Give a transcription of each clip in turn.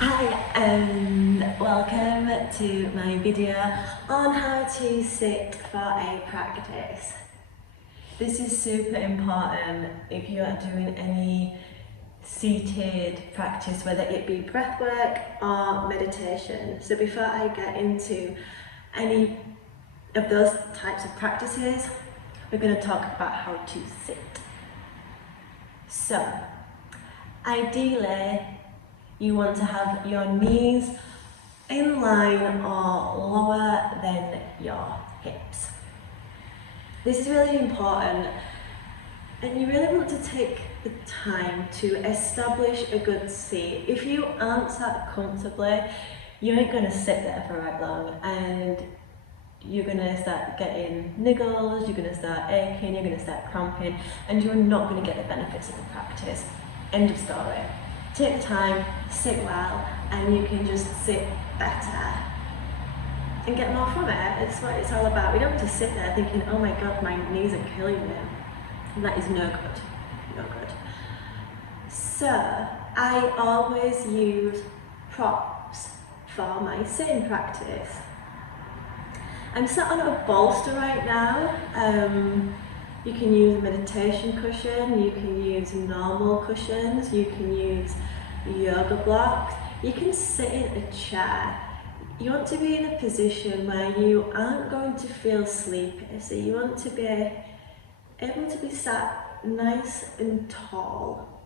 Hi and welcome to my video on how to sit for a practice. This is super important if you are doing any seated practice, whether it be breathwork or meditation. So before I get into any of those types of practices, we're going to talk about how to sit. So, ideally, you want to have your knees in line or lower than your hips. This is really important, and you really want to take the time to establish a good seat. If you aren't sat comfortably, you ain't going to sit there for right long, and you're going to start getting niggles, you're going to start aching, you're going to start cramping, and you're not going to get the benefits of the practice. End of story. Take the time, sit well, and you can just sit better and get more from it. It's what it's all about. We don't have to sit there thinking, oh my god, my knees are killing me. And that is no good. No good. So, I always use props for my sitting practice. I'm sat on a bolster right now. You can use a meditation cushion, you can use normal cushions, you can use yoga blocks, you can sit in a chair. You want to be in a position where you aren't going to feel sleepy, so you want to be able to be sat nice and tall.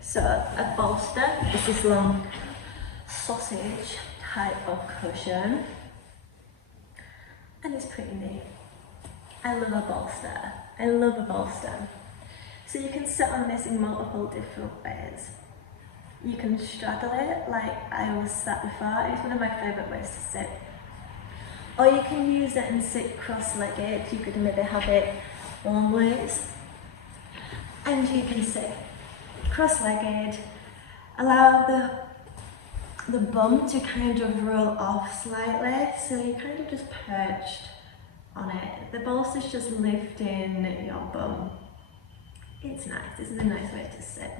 So a bolster is this long sausage type of cushion, and it's pretty neat. I love a bolster. I love a bolster. So you can sit on this in multiple different ways. You can straddle it like I was sat before. It's one of my favourite ways to sit. Or you can use it and sit cross-legged. You could maybe have it long ways. And you can sit cross-legged. Allow the bum to kind of roll off slightly. So you're kind of just perched on it. The bolster's just lifting your bum. It's nice. This is a nice way to sit.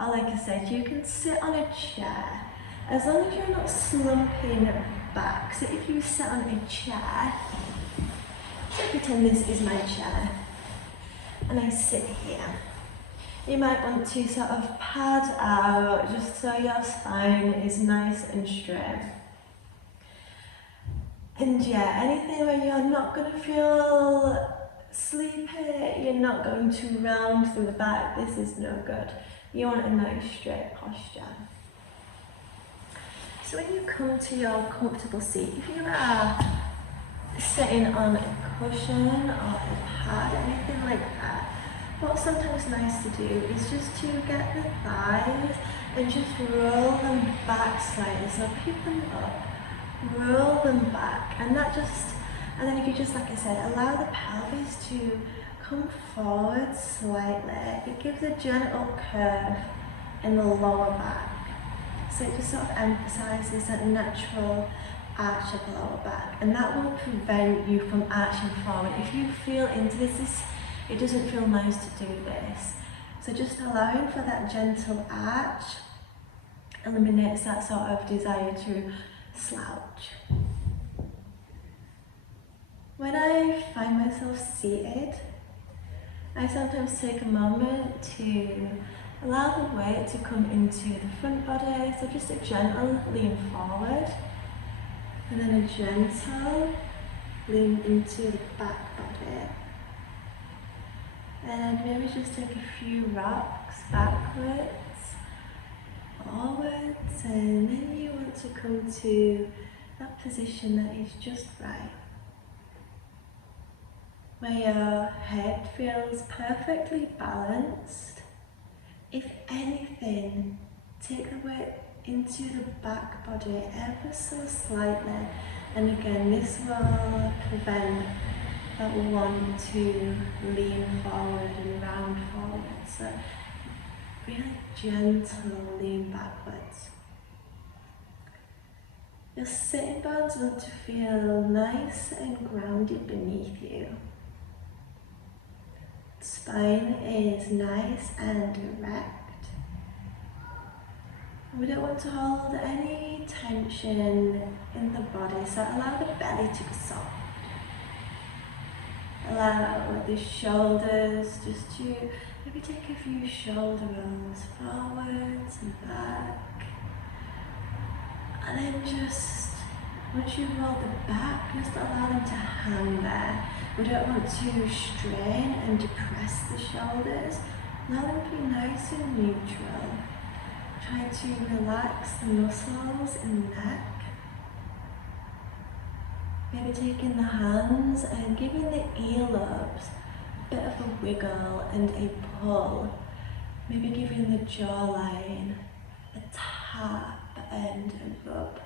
Or like I said, you can sit on a chair as long as you're not slumping back. So if you sit on a chair, so pretend this is my chair and I sit here. You might want to sort of pad out just so your spine is nice and straight. And yeah, anything where you're not going to feel sleepy, you're not going to round through the back, this is no good. You want a nice straight posture. So when you come to your comfortable seat, if you are sitting on a cushion or a pad, anything like that, what's sometimes nice to do is just to get the thighs and just roll them back slightly, so pick them up. Roll them back, and then if you just, like I said, allow the pelvis to come forward slightly. It gives a gentle curve in the lower back, so it just sort of emphasises that natural arch of the lower back, and that will prevent you from arching forward. If you feel into this, it doesn't feel nice to do this, so just allowing for that gentle arch eliminates that sort of desire to slouch. When I find myself seated, I sometimes take a moment to allow the weight to come into the front body, so just a gentle lean forward, and then a gentle lean into the back body. And maybe just take a few rocks backwards, forwards, and then you want to come to that position that is just right, where your head feels perfectly balanced. If anything, take the weight into the back body ever so slightly, and again this will prevent that want to lean forward and round forward. So really gentle lean backwards. Your sitting bones want to feel nice and grounded beneath you. Spine is nice and erect. We don't want to hold any tension in the body, so allow the belly to be soft. Allow the shoulders just to maybe take a few shoulder rolls forwards and back. And then just, once you've rolled the back, just allow them to hang there. We don't want to strain and depress the shoulders. Allow them to be nice and neutral. Try to relax the muscles in the neck. Maybe taking the hands and giving the earlobes a bit of a wiggle and a pull. Maybe giving the jawline a tap and a rub.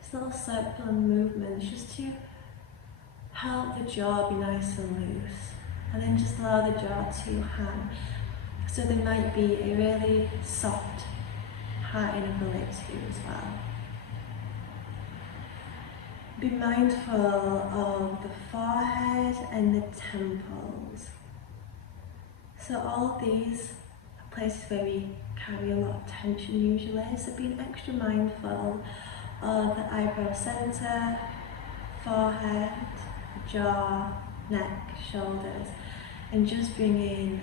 Just little circular movements just to help the jaw be nice and loose. And then just allow the jaw to hang. So there might be a really soft parting of the lips here as well. Be mindful of the forehead and the temples. So all of these are places where we carry a lot of tension usually, so being extra mindful of the eyebrow center, forehead, jaw, neck, shoulders, and just bringing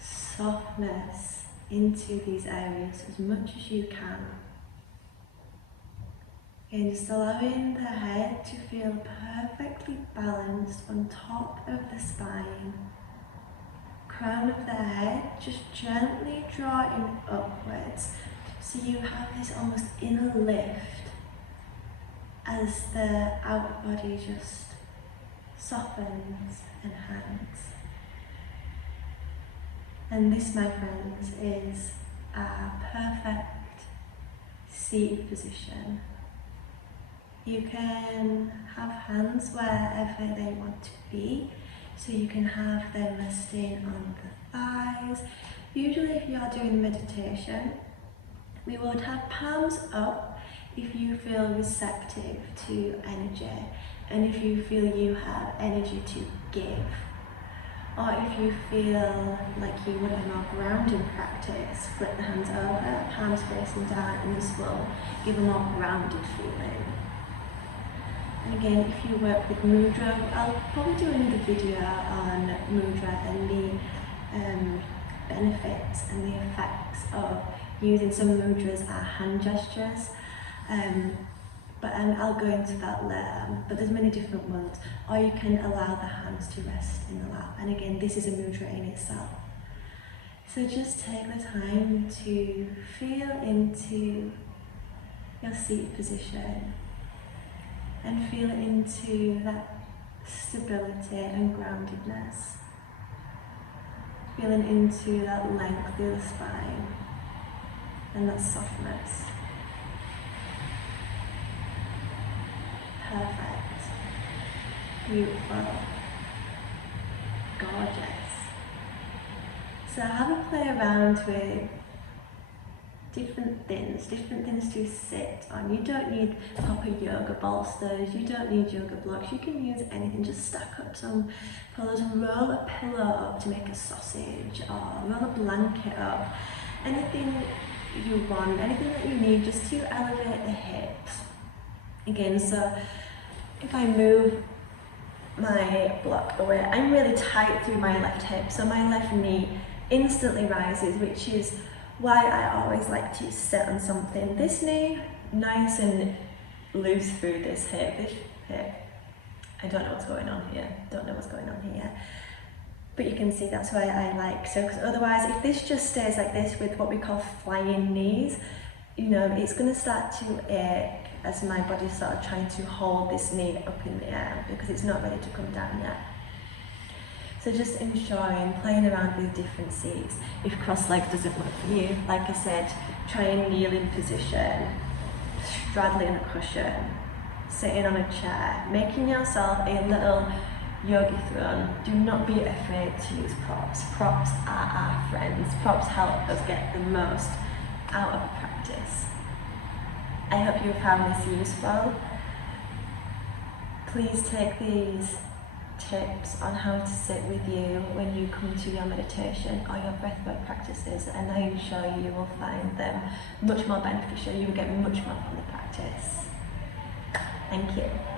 softness into these areas as much as you can. And just allowing the head to feel perfectly balanced on top of the spine. Crown of the head just gently drawing upwards, so you have this almost inner lift as the outer body just softens and hangs. And this, my friends, is a perfect seated position. You can have hands wherever they want to be, so you can have them resting on the thighs. Usually if you are doing meditation, we would have palms up if you feel receptive to energy and if you feel you have energy to give. Or if you feel like you would have more grounding practice, flip the hands over, palms facing down, and this will give a more grounded feeling. And again, if you work with mudra, I'll probably do another video on mudra and the benefits and the effects of using some mudras as hand gestures. But I'll go into that later, but there's many different ones. Or you can allow the hands to rest in the lap. And again, this is a mudra in itself. So just take the time to feel into your seated position and feel into that stability and groundedness. Feeling into that length of the spine and that softness. Perfect. Beautiful. Gorgeous. So have a play around with different things to sit on. You don't need proper yoga bolsters, you don't need yoga blocks, you can use anything. Just stack up some pillows and roll a pillow up to make a sausage, or roll a blanket up. Anything you want, anything that you need just to elevate the hips. Again, so if I move my block away, I'm really tight through my left hip, so my left knee instantly rises, which is why I always like to sit on something. This knee, nice and loose through this hip. I don't know what's going on here, but you can see that's why I like so, because otherwise if this just stays like this with what we call flying knees, you know, it's going to start to ache as my body's sort of trying to hold this knee up in the air because it's not ready to come down yet. So just ensuring, playing around with different seats. If cross-legged doesn't work for you, like I said, try a kneeling position, straddling a cushion, sitting on a chair, making yourself a little yogi throne. Do not be afraid to use props. Props are our friends. Props help us get the most out of practice. I hope you found this useful. Please take these tips on how to sit with you when you come to your meditation or your breathwork practices, and I'm sure you will find them much more beneficial. You will get much more from the practice. Thank you.